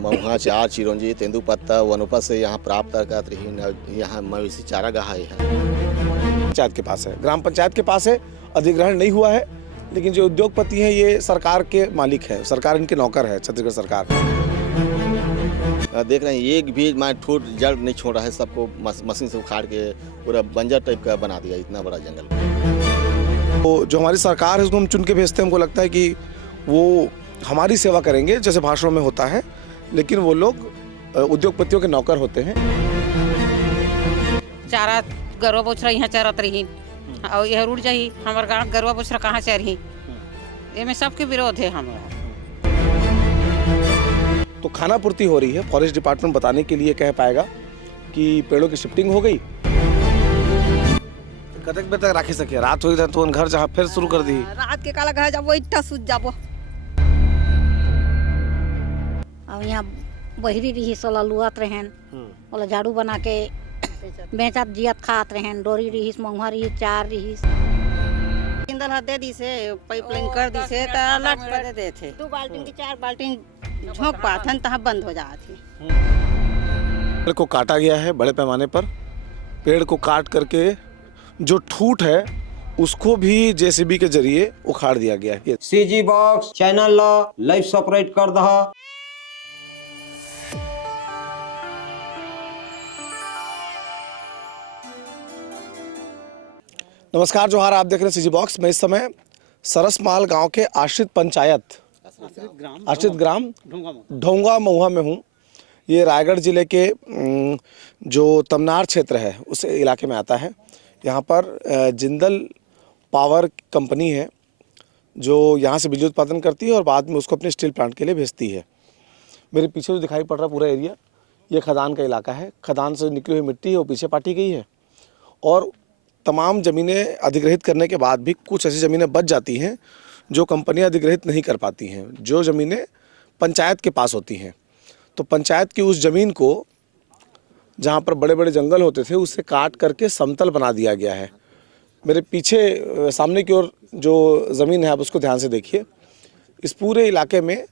महुआ चार चिरौंजी तेंदुपत्ता वनोपज से यहाँ प्राप्त करते हैं। यहाँ मवेशी चारागाह है। पंचायत के पास है, ग्राम पंचायत के पास है, अधिग्रहण नहीं हुआ है, लेकिन जो उद्योगपति हैं ये सरकार के मालिक है, सरकार इनके नौकर है, छत्तीसगढ़ सरकार। देख रहे हैं एक भी ठोट जड़ नहीं छोड़ रहा है, सबको मशीन से उखाड़ के पूरा बंजर टाइप का बना दिया, इतना बड़ा जंगल। तो जो हमारी सरकार है उसको हम चुन के भेजते हैं, हमको लगता है कि वो हमारी सेवा करेंगे जैसे भाषणों में होता है, लेकिन वो लोग उद्योगपतियों के नौकर होते हैं। चारा गरवा बोछरा यहाँ चरत रही और यह रुट जाही, हमारे गाँव गरवा बोछरा कहाँ चरही, इसमें सबके विरोध है हमारा। तो खाना पूर्ति हो रही है, फॉरेस्ट डिपार्टमेंट बताने के लिए कह पाएगा कि पेड़ों की शिफ्टिंग हो गई। कतक बजे तक राखी सके, रात हो तो घर जहाँ फिर शुरू कर दी। रात के काला घर जाबो, इट्ठा सूझ जाबो। अब यहाँ बहरी रही सोला लुआत रहें, ओला झाड़ू बना के बेचत जियत खात रहें, डोरी रही महुआ रही चार रही इंदल दे दी से पाइपलाइन कर दी से त लट पर दे थे 2 बाल्टी की 4 बाल्टी झोंक पाथन तहाँ बंद हो जाती। पेड़ को काटा गया है बड़े पैमाने पर, पेड़ को काट करके जो ठूट है उसको भी जेसीबी के जरिए उखाड़ दिया गया है। सीजी बॉक्स चैनल ला लाइव सपरेट कर दहा। नमस्कार जोहार, आप देख रहे हैं सीजी बॉक्स। मैं इस समय सरसमाल गांव के आश्रित ग्राम ढोंगा महुआ में हूँ। ये रायगढ़ जिले के जो तमनार क्षेत्र है उस इलाके में आता है। यहाँ पर जिंदल पावर कंपनी है जो यहाँ से बिजली उत्पादन करती है और बाद में उसको अपने स्टील प्लांट के लिए भेजती है। मेरे पीछे जो दिखाई पड़ रहा पूरा एरिया, ये खदान का इलाका है। खदान से निकली हुई मिट्टी है वो पीछे पाटी गई है और तमाम ज़मीनें अधिग्रहित करने के बाद भी कुछ ऐसी ज़मीनें बच जाती हैं जो कंपनियां अधिग्रहित नहीं कर पाती हैं, जो ज़मीनें पंचायत के पास होती हैं। तो पंचायत की उस ज़मीन को जहाँ पर बड़े बड़े जंगल होते थे उससे काट करके समतल बना दिया गया है। मेरे पीछे सामने की ओर जो ज़मीन है आप उसको ध्यान से देखिए। इस पूरे इलाके में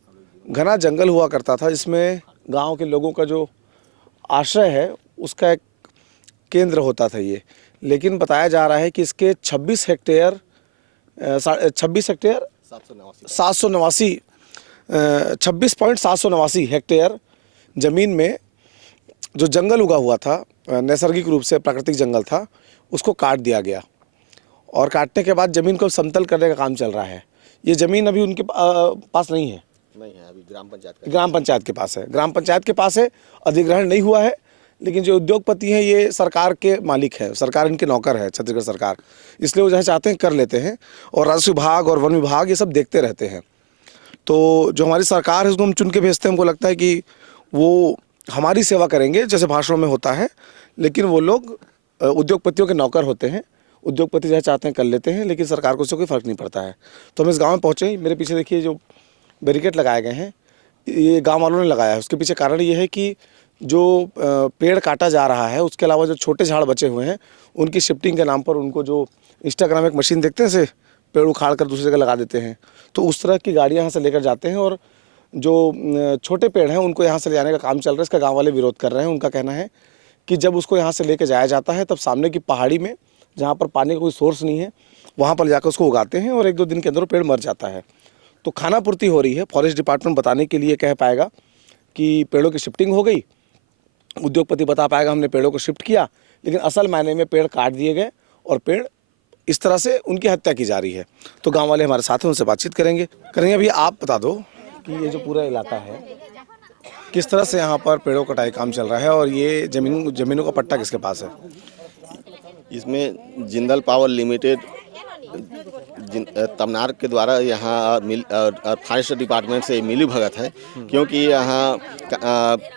घना जंगल हुआ करता था, जिसमें गाँव के लोगों का जो आश्रय है उसका एक केंद्र होता था ये। लेकिन बताया जा रहा है कि इसके 26 हेक्टेयर 26.789 हेक्टेयर ज़मीन में जो जंगल उगा हुआ था, नैसर्गिक रूप से प्राकृतिक जंगल था, उसको काट दिया गया और काटने के बाद ज़मीन को समतल करने का काम चल रहा है। ये ज़मीन अभी उनके पास नहीं है, अभी ग्राम पंचायत के पास है। ग्राम पंचायत के पास है, अधिग्रहण नहीं हुआ है, लेकिन जो उद्योगपति हैं ये सरकार के मालिक है, सरकार इनके नौकर है, छत्तीसगढ़ सरकार। इसलिए वो जहाँ चाहते हैं कर लेते हैं और राजस्व विभाग और वन विभाग ये सब देखते रहते हैं। तो जो हमारी सरकार है उसको हम चुन के भेजते हैं, हमको लगता है कि वो हमारी सेवा करेंगे जैसे भाषणों में होता है, लेकिन वो लोग उद्योगपतियों के नौकर होते हैं। उद्योगपति जहाँ चाहते हैं कर लेते हैं, लेकिन सरकार को उससे कोई फ़र्क नहीं पड़ता है। तो हम इस गाँव में पहुँचे। मेरे पीछे देखिए जो बैरिकेड लगाए गए हैं ये गाँव वालों ने लगाया है। उसके पीछे कारण ये है कि जो पेड़ काटा जा रहा है उसके अलावा जो छोटे झाड़ बचे हुए हैं उनकी शिफ्टिंग के नाम पर उनको जो इंस्टाग्राम एक मशीन देखते हैं से पेड़ उखाड़ कर दूसरी जगह लगा देते हैं, तो उस तरह की गाड़ियां यहाँ से लेकर जाते हैं और जो छोटे पेड़ हैं उनको यहाँ से ले जाने का काम चल रहा है। इसका गांव वाले विरोध कर रहे हैं। उनका कहना है कि जब उसको यहाँ से लेकर जाया जाता है तब सामने की पहाड़ी में जहाँ पर पानी का कोई सोर्स नहीं है वहाँ पर जाकर उसको उगाते हैं और 1-2 दिन के अंदर पेड़ मर जाता है। तो खाना पूर्ति हो रही है, फॉरेस्ट डिपार्टमेंट बताने के लिए कह पाएगा कि पेड़ों की शिफ्टिंग हो गई। उद्योगपति बता पाएगा हमने पेड़ों को शिफ्ट किया, लेकिन असल मायने में पेड़ काट दिए गए और पेड़ इस तरह से उनकी हत्या की जा रही है। तो गांव वाले हमारे साथ हैं, उनसे बातचीत करेंगे। अभी आप बता दो कि ये जो पूरा इलाका है किस तरह से यहाँ पर पेड़ों कटाई काम चल रहा है और ये ज़मीनों का पट्टा किसके पास है? इसमें जिंदल पावर लिमिटेड तमनार के द्वारा यहाँ फॉरेस्ट डिपार्टमेंट से मिली भगत है, क्योंकि यहाँ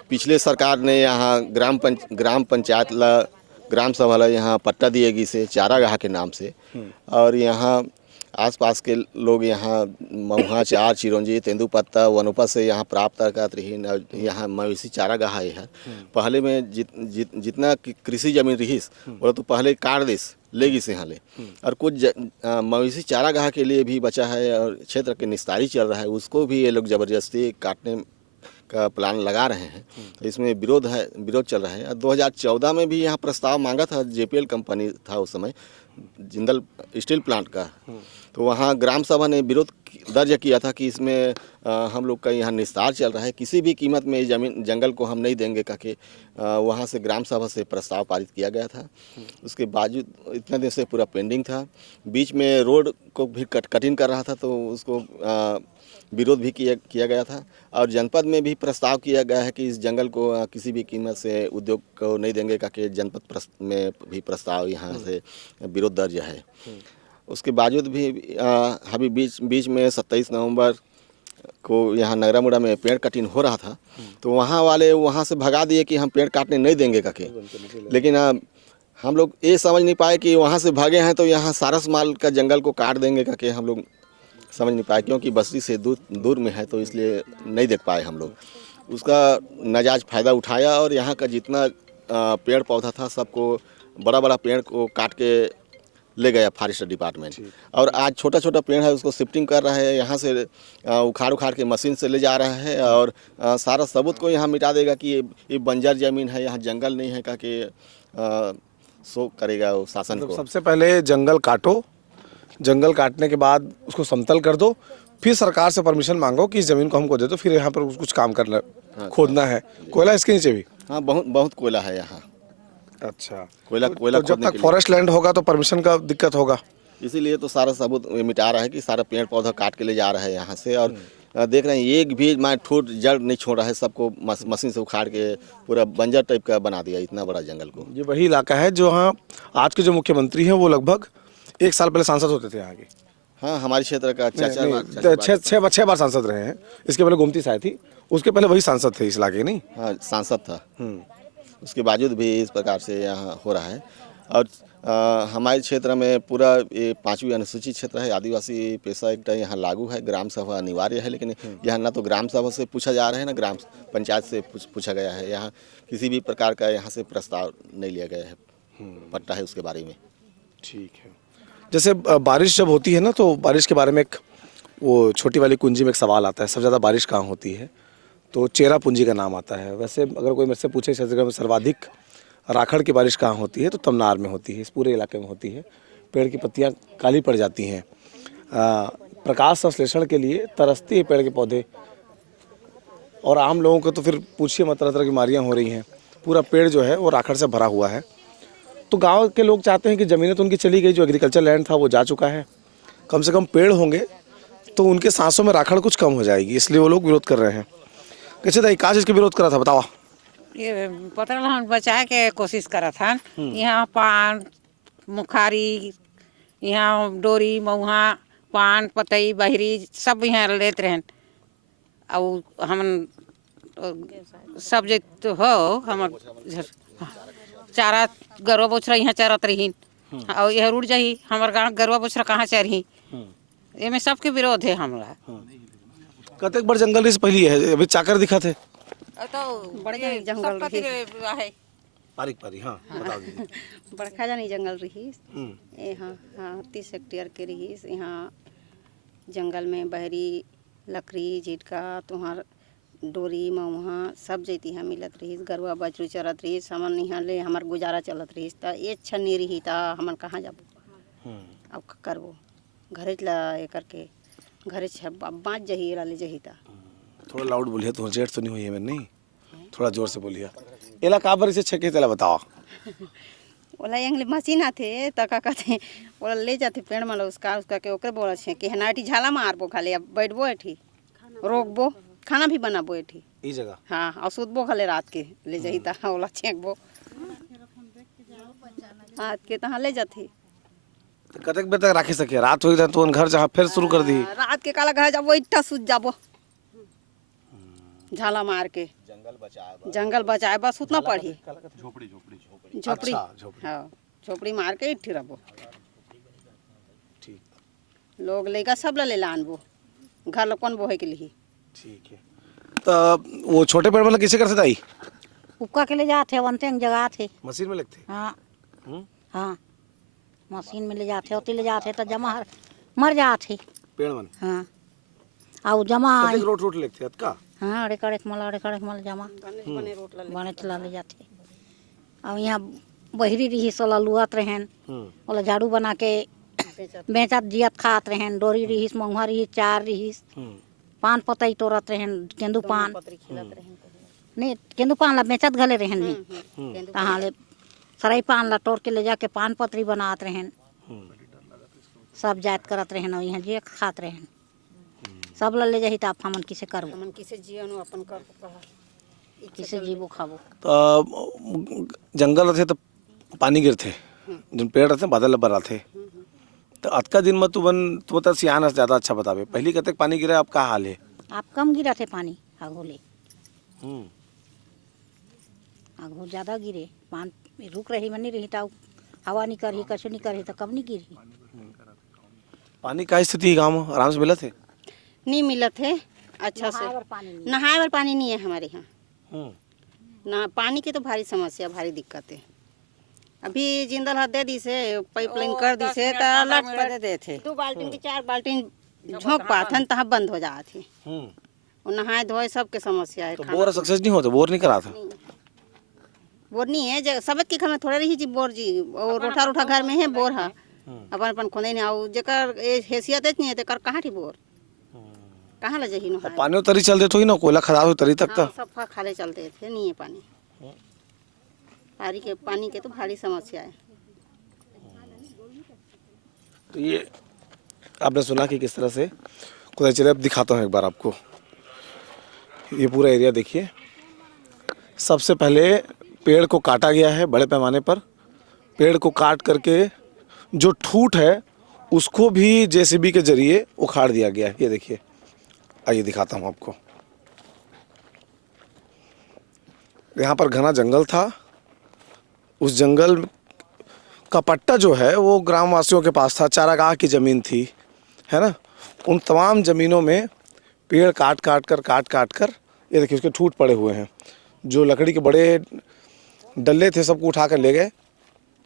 पिछले सरकार ने यहाँ ग्राम पंचायत ला ग्राम सभा ला यहाँ पट्टा दिएगी से चारागाह के नाम से, और यहाँ आसपास के लोग यहाँ महुआ चार चिरौंजी तेंदुपत्ता वनोपज से यहाँ प्राप्त करते हैं। यहाँ मवेशी चारागाह है। पहले में जितना कृषि जमीन रही वो तो पहले काट दिस लेगी से यहाँ ले, और कुछ मवेशी चारागाह के लिए भी बचा है और क्षेत्र के निस्तारी चल रहा है, उसको भी ये लोग ज़बरदस्ती का प्लान लगा रहे हैं, तो इसमें विरोध चल रहा है। 2014 में भी यहाँ प्रस्ताव मांगा था, JPL कंपनी था उस समय, जिंदल स्टील प्लांट का, तो वहाँ ग्राम सभा ने विरोध दर्ज किया था कि इसमें हम लोग का यहाँ निस्तार चल रहा है, किसी भी कीमत में जमीन जंगल को हम नहीं देंगे करके वहाँ से ग्राम सभा से प्रस्ताव पारित किया गया था। उसके बावजूद इतने दिन से पूरा पेंडिंग था, बीच में रोड को भी कठिन कर रहा था, तो उसको विरोध भी किया गया था। और जनपद में भी प्रस्ताव किया गया है कि इस जंगल को किसी भी कीमत से उद्योग को नहीं देंगे करके जनपद में भी प्रस्ताव यहाँ से विरोध दर्ज है। उसके बावजूद भी अभी बीच में 27 नवंबर को यहाँ नगरा मुड़ा में पेड़ कटिंग हो रहा था, तो वहाँ वाले वहाँ से भगा दिए कि हम पेड़ काटने नहीं देंगे करके। लेकिन हम लोग ये समझ नहीं पाए कि वहाँ से भागे हैं तो यहाँ सारस माल का जंगल को काट देंगे करके हम लोग समझ नहीं पाए, क्योंकि बस्ती से दूर में है, तो इसलिए नहीं देख पाए हम लोग। उसका नाजायज फ़ायदा उठाया और यहाँ का जितना पेड़ पौधा था सबको बड़ा पेड़ को काट के ले गया फॉरेस्ट डिपार्टमेंट। और आज छोटा पेड़ है उसको शिफ्टिंग कर रहा है, यहाँ से उखाड़ के मशीन से ले जा रहा है और सारा सबूत को यहाँ मिटा देगा कि ये बंजर ज़मीन है, यहाँ जंगल नहीं है करके शो करेगा वो शासन को। सबसे पहले जंगल काटो, जंगल काटने के बाद उसको समतल कर दो, फिर सरकार से परमिशन मांगो कि इस ज़मीन को हमको दे दो, फिर यहाँ पर कुछ काम करना, खोदना है। कोयला इसके नीचे भी? हाँ, बहुत कोयला है यहाँ। अच्छा, कोयला तो जब तक फॉरेस्ट लैंड होगा तो परमिशन का दिक्कत होगा, इसीलिए तो सारा सबूत मिटा रहा है कि सारा पेड़ पौधा काट के ले जा रहा है यहाँ से। और देख रहे हैं एक भी ठूट जड़ नहीं छोड़ रहा है, सबको मशीन से उखाड़ के पूरा बंजर टाइप का बना दिया इतना बड़ा जंगल को। ये वही इलाका है जो हाँ आज के जो मुख्यमंत्री हैं वो लगभग 1 साल पहले सांसद होते थे यहाँ के। हाँ, हमारे क्षेत्र का छह बार सांसद रहे हैं। इसके पहले गोमती साय थी, उसके पहले वही सांसद थे इस इलाके के, नहीं? हाँ, सांसद था। उसके बावजूद भी इस प्रकार से यहाँ हो रहा है। और हमारे क्षेत्र में पूरा ये 5वीं अनुसूचित क्षेत्र है, आदिवासी पेशा एक्ट यहाँ लागू है, ग्राम सभा अनिवार्य है, लेकिन यहाँ ना तो ग्राम सभा से पूछा जा रहा है ना ग्राम पंचायत से पूछा गया है। यहाँ किसी भी प्रकार का यहाँ से प्रस्ताव नहीं लिया गया है, पट्टा है उसके बारे में। ठीक है। जैसे बारिश जब होती है ना, तो बारिश के बारे में एक वो छोटी वाली कुंजी में एक सवाल आता है, सबसे ज़्यादा बारिश कहाँ होती है? तो चेरा पूंजी का नाम आता है। वैसे अगर कोई मुझसे पूछे छत्तीसगढ़ में सर्वाधिक राखड़ की बारिश कहाँ होती है, तो तमनार में होती है, इस पूरे इलाके में होती है। पेड़ की पत्तियाँ काली पड़ जाती हैं, प्रकाश संश्लेषण के लिए तरसती है पेड़ के पौधे। और आम लोगों को तो फिर पूछिए मत, तरह तरह की बीमारियाँ हो रही हैं। पूरा पेड़ जो है वो राखड़ से भरा हुआ है। तो गांव के लोग चाहते हैं कि ज़मीनें तो उनकी चली गई, जो एग्रीकल्चर लैंड था वो जा चुका है, कम से कम पेड़ होंगे तो उनके सांसों में राखड़ कुछ कम हो जाएगी, इसलिए वो लोग विरोध कर रहे हैं। कैसे था का चीज़ के विरोध करा था, बताओ? ये पता हम बचाए के कोशिश करा था। यहाँ पान मुखारी, यहाँ डोरी मऊहा, पान पतई बहरी सब यहाँ लेते रहें। और हम सब जो हो हम चारा गरवा बोछरा यहाँ चरत रही और यह रुड़ जाही हमारे गाँव गरवा बोछरा कहाँ चरही। ये सबके विरोध है हमरा। कतेक बड़ जंगल रिस पहली है, अभी चाकर दिखा थे तो बड़े जंगल रही पारिक पारी। हाँ, बता दीजिए। बड़का जानी जंगल रही यहाँ 30 हेक्टेयर के रही। यहाँ जंगल में बहरी लकड़ी झिटका तुहार डोरी मऊहा सब जैती यहाँ मिलत रही। गरुआ बछरू चरत रही, हमन यहाँ ले हमार गुजारा चलत रही। तो ये छन्नी रही तो हमन कहाँ जाबो, अब करबो घरे ला ये करके घरे बाँच जही ले जही। थोड़ा लाउड बोलिए, तो जेट तो नहीं हुई है मैंने, नहीं थोड़ा जोर से बोलिए। एला काबर इसे छके तेला बताओ। ओला यंगले मशीन आथे त का कहते ओला ले जाते पेड़ में उसका के ओकरे बोला छे कि हनाटी झाला मारबो खाली, अब बैठबो एठी रोकबो खाना भी बनाबो एठी ई जगह। हाँ, और सुतबो खाले रात के ले जही ता ओला छेकबो रात के तहाँ ले जाती। कतक बजे तक राखी सके? रात हो तो घर जहाँ फिर शुरू कर दी। रात के काला घर जाबो इट्ठा सुत जाबो झाला मार के। जंगल बचाए बस उतना पढ़ी झोपड़ी। हाँ, झोपड़ी मार के इट्ठी रहो। लोग लेगा सब ले लानबो घर लोगन बोहे के लिए। ठीक है। तो वो छोटे पेड़ मतलब किसे करते ताई? उपका के ले जाते वनते जगह थे, मशीन में लगते। हाँ हाँ, मशीन में ले जाते होती ले जाते तो जमा मर जाते पेड़ मन। हाँ, और जमा रोट रोट लगते का। हाँ अड़े मल जमा बने चला ले जाते। अब यहाँ बहरी रही सोला लुआत रहें ओला झाड़ू बना के बेचत जियत खात रहें। डोरी रहीस महुआ रहीस चार रहीस पान पतई तोड़त रहें केंदू पान नहीं केंदू पान ला बेचत घले रहें नहीं तहाँ ले सराई पान ला तोड़ के ले जाके पान पतरी बनात रहें सब जात करत रहें और यहाँ जिय खात रहें सब ला ले जाही तो आप हमन किसे करबो हमन किसे जियनो अपन कर किसे जीवो खाबो। जंगल रहते तो पानी गिरते जिन पेड़ रहते बादल बर आते तो अतका दिन में तू बता सियान से ज़्यादा अच्छा बतावे पहली कतक पानी गिरा अब का हाल है। आप कम गिरा थे पानी आगो ले आगो ज़्यादा गिरे पान रुक रही मन नहीं रही तो हवा नहीं करी कछु नहीं करी तो कब नहीं गिरी। पानी का स्थिति गाँव में आराम से मिला थे नहीं मिलत है अच्छा से नहाए बर पानी नहीं है हमारे यहाँ ना पानी की तो भारी समस्या भारी दिक्कत है। अभी जिंदल हाथ दे दी से पाइपलाइन कर दी से तो अलग कर दे थे 2 बाल्टी की 4 बाल्टी झोंक पाथन तहाँ बंद हो जात थे और नहाए धोए सबके समस्या है। तो बोर सक्सेस नहीं होता बोर नहीं करा था बोर नहीं है सबत के घर में थोड़े रही जी बोर जी और रोठा रोठा घर में है बोर है अपन अपन खोदे नहीं आऊ जेकर हैसियत नहीं है तेकर कहाँ थी बोर कहाँ ले जाही नहाए। पानी उतरी चल देते हो ना कोयला खराब हो तरी तक हाँ, सब खाले चलते थे नहीं है पानी के तो भारी समस्या है। तो ये आपने सुना कि किस तरह से खुदा चले अब दिखाता हूँ एक बार आपको ये पूरा एरिया देखिए। सबसे पहले पेड़ को काटा गया है बड़े पैमाने पर पेड़ को काट करके जो ठूठ है उसको भी जेसीबी के जरिए उखाड़ दिया गया है। ये देखिए आइए दिखाता हूँ आपको। यहाँ पर घना जंगल था उस जंगल का पट्टा जो है वो ग्रामवासियों के पास था चारागाह की ज़मीन थी है ना। उन तमाम ज़मीनों में पेड़ काट कर ये देखिए उसके ठूठ पड़े हुए हैं। जो लकड़ी के बड़े डल्ले थे सबको उठा कर ले गए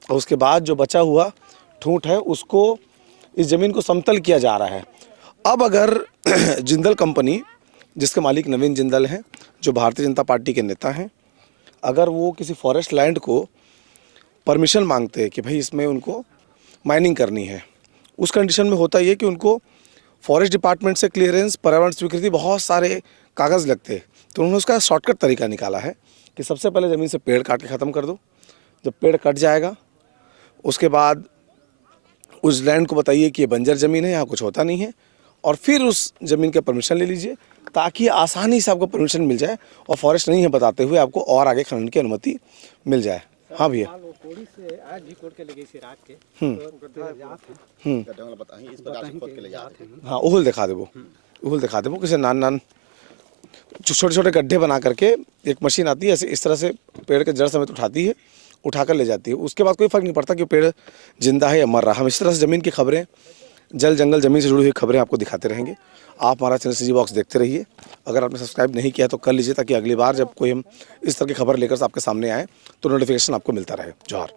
और उसके बाद जो बचा हुआ ठूठ है उसको इस ज़मीन को समतल किया जा रहा है। अब अगर जिंदल कंपनी जिसके मालिक नवीन जिंदल हैं जो भारतीय जनता पार्टी के नेता हैं अगर वो किसी फॉरेस्ट लैंड को परमिशन मांगते हैं कि भाई इसमें उनको माइनिंग करनी है उस कंडीशन में होता ये कि उनको फॉरेस्ट डिपार्टमेंट से क्लियरेंस पर्यावरण स्वीकृति बहुत सारे कागज़ लगते। तो उन्होंने उसका शॉर्टकट तरीका निकाला है कि सबसे पहले ज़मीन से पेड़ काट के ख़त्म कर दो। जब पेड़ कट जाएगा उसके बाद उस लैंड को बताइए कि ये बंजर ज़मीन है यहाँ कुछ होता नहीं है और फिर उस ज़मीन के परमिशन ले लीजिए ताकि आसानी से आपको परमिशन मिल जाए और फॉरेस्ट नहीं है बताते हुए आपको और आगे खनन की अनुमति मिल जाए। हाँ भैया हाँ उहुल दिखा देबो किसी नान छोटे छोटे गड्ढे बना करके एक मशीन आती है ऐसे इस तरह से पेड़ के जड़ समेत उठाती है उठा कर ले जाती है। उसके बाद कोई फ़र्क नहीं पड़ता कि पेड़ जिंदा है या मर रहा। हम इस तरह से ज़मीन की खबरें जल जंगल ज़मीन से जुड़ी हुई खबरें आपको दिखाते रहेंगे। आप हमारा चैनल CG बॉक्स देखते रहिए। अगर आपने सब्सक्राइब नहीं किया तो कर लीजिए ताकि अगली बार जब कोई हम इस तरह की खबर लेकर आपके सामने आए तो नोटिफिकेशन आपको मिलता रहे। जोहार।